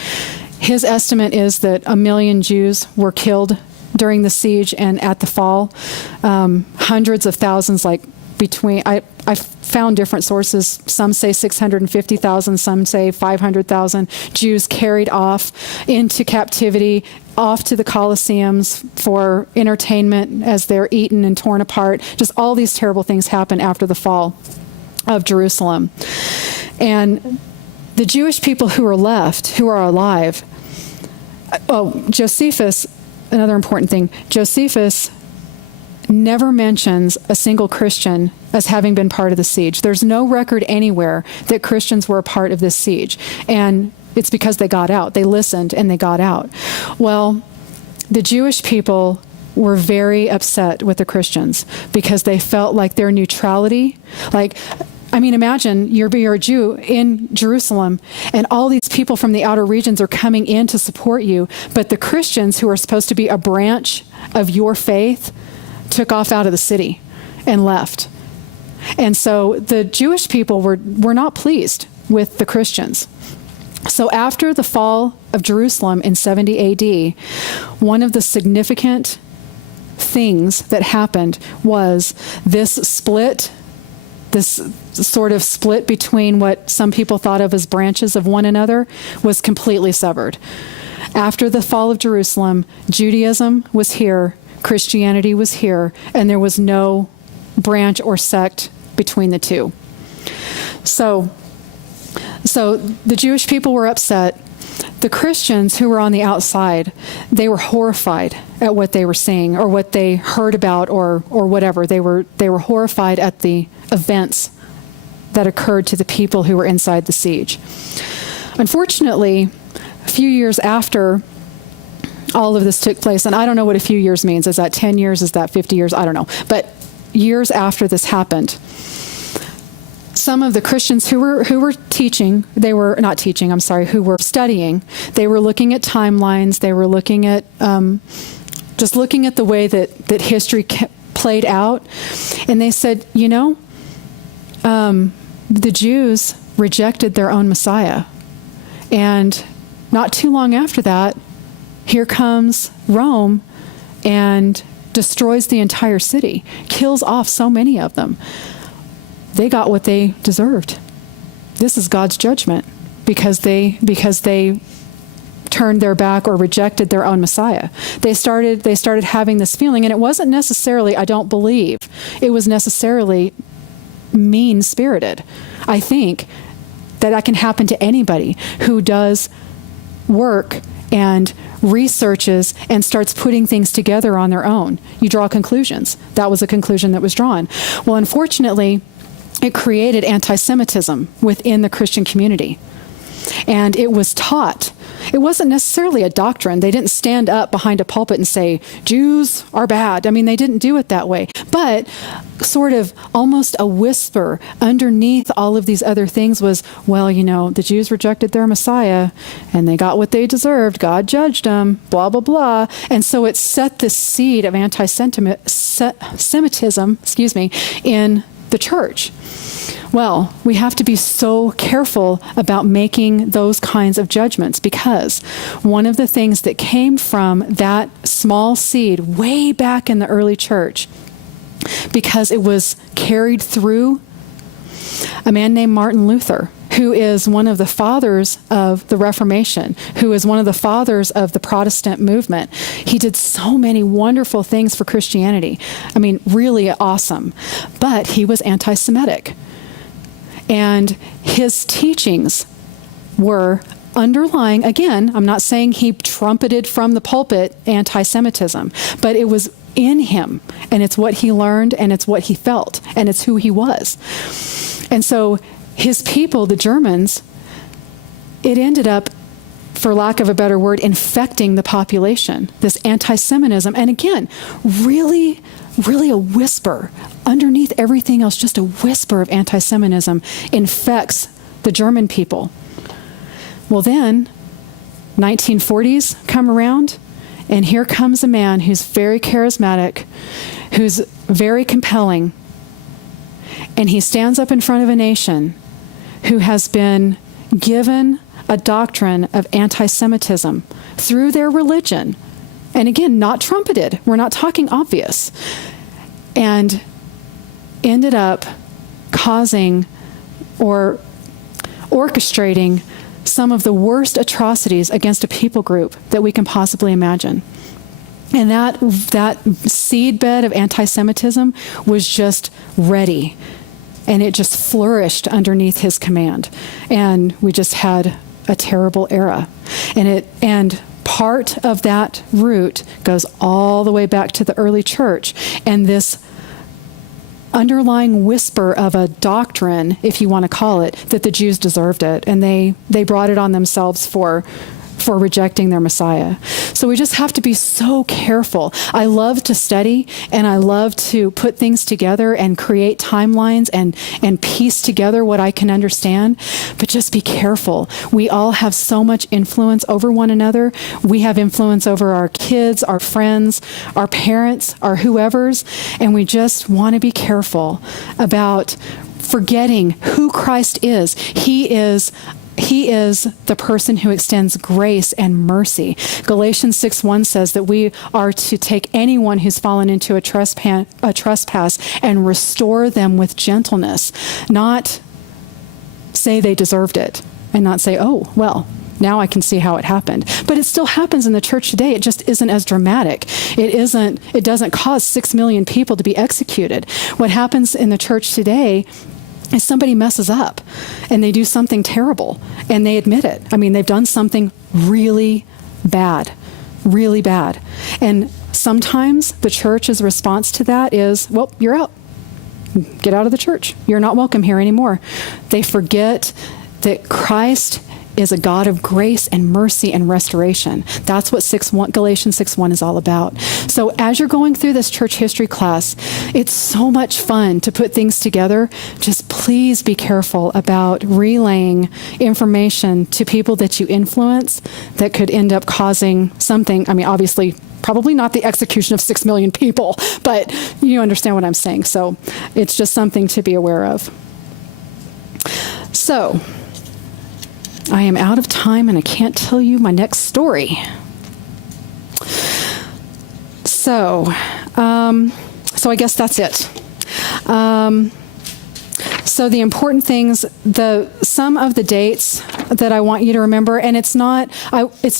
His estimate is that 1 million Jews were killed during the siege and at the fall. Hundreds of thousands, I found different sources. Some say 650,000, some say 500,000 Jews carried off into captivity, off to the Colosseums for entertainment as they're eaten and torn apart. Just all these terrible things happen after the fall of Jerusalem. And the Jewish people who are left, who are alive, Josephus, another important thing, Josephus never mentions a single Christian as having been part of the siege. There's no record anywhere that Christians were a part of this siege. And it's because they got out. They listened and they got out. Well, the Jewish people were very upset with the Christians because they felt like their neutrality, imagine you're a Jew in Jerusalem and all these people from the outer regions are coming in to support you, but the Christians who are supposed to be a branch of your faith took off out of the city and left. And so the Jewish people were not pleased with the Christians. So after the fall of Jerusalem in 70 AD, one of the significant things that happened was this sort of split between what some people thought of as branches of one another was completely severed. After the fall of Jerusalem, Judaism was here, Christianity was here, and there was no branch or sect between the two. So the Jewish people were upset. The Christians who were on the outside, they were horrified at what they were seeing or what they heard about or whatever. They were horrified at the events that occurred to the people who were inside the siege. Unfortunately, a few years after all of this took place, and I don't know what a few years means. Is that 10 years? Is that 50 years? I don't know. But years after this happened, some of the Christians who were teaching, who were studying, they were looking at timelines, they were looking at, just looking at the way that history played out, and they said, the Jews rejected their own Messiah. And not too long after that, here comes Rome and destroys the entire city, kills off so many of them. They got what they deserved. This is God's judgment because they turned their back or rejected their own Messiah. They started having this feeling, and it wasn't necessarily, I don't believe, it was necessarily mean-spirited. I think that can happen to anybody who does work and researches and starts putting things together on their own. You draw conclusions. That was a conclusion that was drawn. Well, unfortunately, it created anti-Semitism within the Christian community. And it was taught. It wasn't necessarily a doctrine. They didn't stand up behind a pulpit and say, Jews are bad. I mean, they didn't do it that way. But sort of almost a whisper underneath all of these other things was, well, you know, the Jews rejected their Messiah and they got what they deserved. God judged them, blah, blah, blah. And so it set the seed of anti-Semitism, in the church. Well, we have to be so careful about making those kinds of judgments, because one of the things that came from that small seed way back in the early church, because it was carried through a man named Martin Luther, who is one of the fathers of the Reformation, who is one of the fathers of the Protestant movement. He did so many wonderful things for Christianity. I mean, really awesome. But he was anti-Semitic. And his teachings were underlying, again, I'm not saying he trumpeted from the pulpit anti-Semitism, but it was in him, and it's what he learned, and it's what he felt, and it's who he was. And so his people, the Germans, it ended up, for lack of a better word, infecting the population, this anti-Semitism. And again, really a whisper underneath everything else, just a whisper of anti-Semitism infects the German people. Well, then 1940s come around, and here comes a man who's very charismatic, who's very compelling, and he stands up in front of a nation who has been given a doctrine of anti-Semitism through their religion. And again, not trumpeted. We're not talking obvious. And ended up causing or orchestrating some of the worst atrocities against a people group that we can possibly imagine. And that seedbed of anti-Semitism was just ready. And it just flourished underneath his command. And we just had a terrible era. And part of that root goes all the way back to the early church. And this underlying whisper of a doctrine, if you want to call it, that the Jews deserved it. And they brought it on themselves for rejecting their Messiah. So we just have to be so careful. I love to study, and I love to put things together and create timelines and piece together what I can understand. But just be careful. We all have so much influence over one another. We have influence over our kids, our friends, our parents, our whoever's, and we just want to be careful about forgetting who Christ is. He is the person who extends grace and mercy. Galatians 6:1 says that we are to take anyone who's fallen into a trespass and restore them with gentleness, not say they deserved it, and not say, oh, well, now I can see how it happened. But it still happens in the church today. It just isn't as dramatic. It doesn't cause 6 million people to be executed. What happens in the church today is somebody messes up and they do something terrible and they admit it. I mean, they've done something really bad. And sometimes the church's response to that is, well, you're out. Get out of the church. You're not welcome here anymore. They forget that Christ is a God of grace and mercy and restoration. That's what Galatians 6:1 is all about. So as you're going through this church history class, it's so much fun to put things together. Just please be careful about relaying information to people that you influence that could end up causing something. I mean, obviously, probably not the execution of 6 million people, but you understand what I'm saying. So it's just something to be aware of. So I am out of time, and I can't tell you my next story. So I guess that's it. So the important things, some of the dates that I want you to remember, and it's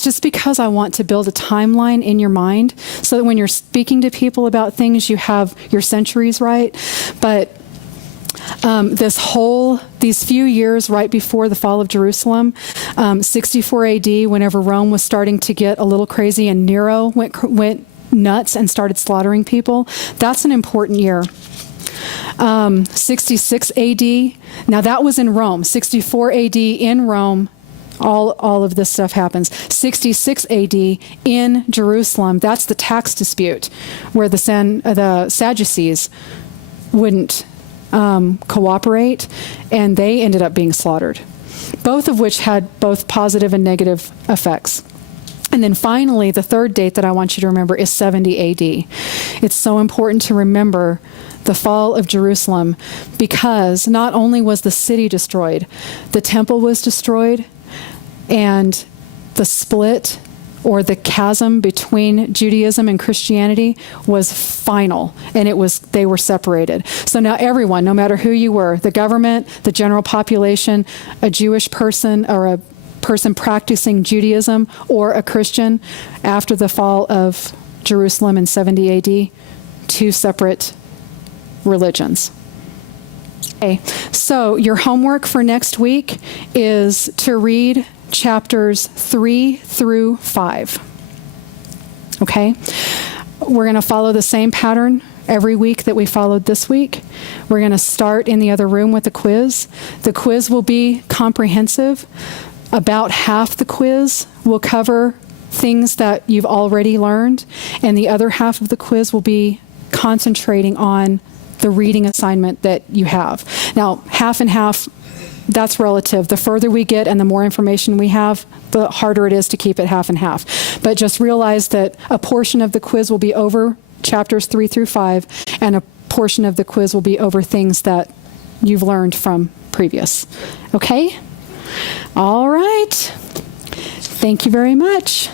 just because I want to build a timeline in your mind so that when you're speaking to people about things, you have your centuries right. But these few years right before the fall of Jerusalem, 64 AD, whenever Rome was starting to get a little crazy and Nero went nuts and started slaughtering people, that's an important year. 66 AD, now that was in Rome. 64 AD in Rome, all of this stuff happens. 66 AD in Jerusalem, that's the tax dispute where the Sadducees wouldn't cooperate, and they ended up being slaughtered, both of which had both positive and negative effects. And then finally, the third date that I want you to remember is 70 AD. It's so important to remember the fall of Jerusalem, because not only was the city destroyed, the temple was destroyed, and the split or the chasm between Judaism and Christianity was final, and they were separated. So now everyone, no matter who you were, the government, the general population, a Jewish person or a person practicing Judaism, or a Christian, after the fall of Jerusalem in 70 AD, two separate religions. Okay, so your homework for next week is to read chapters 3 through 5. Okay? We're going to follow the same pattern every week that we followed this week. We're going to start in the other room with a quiz. The quiz will be comprehensive. About half the quiz will cover things that you've already learned, and the other half of the quiz will be concentrating on the reading assignment that you have. Now, half and half, that's relative. The further we get and the more information we have, the harder it is to keep it half and half. But just realize that a portion of the quiz will be over chapters 3 through 5, and a portion of the quiz will be over things that you've learned from previous. Okay? All right. Thank you very much.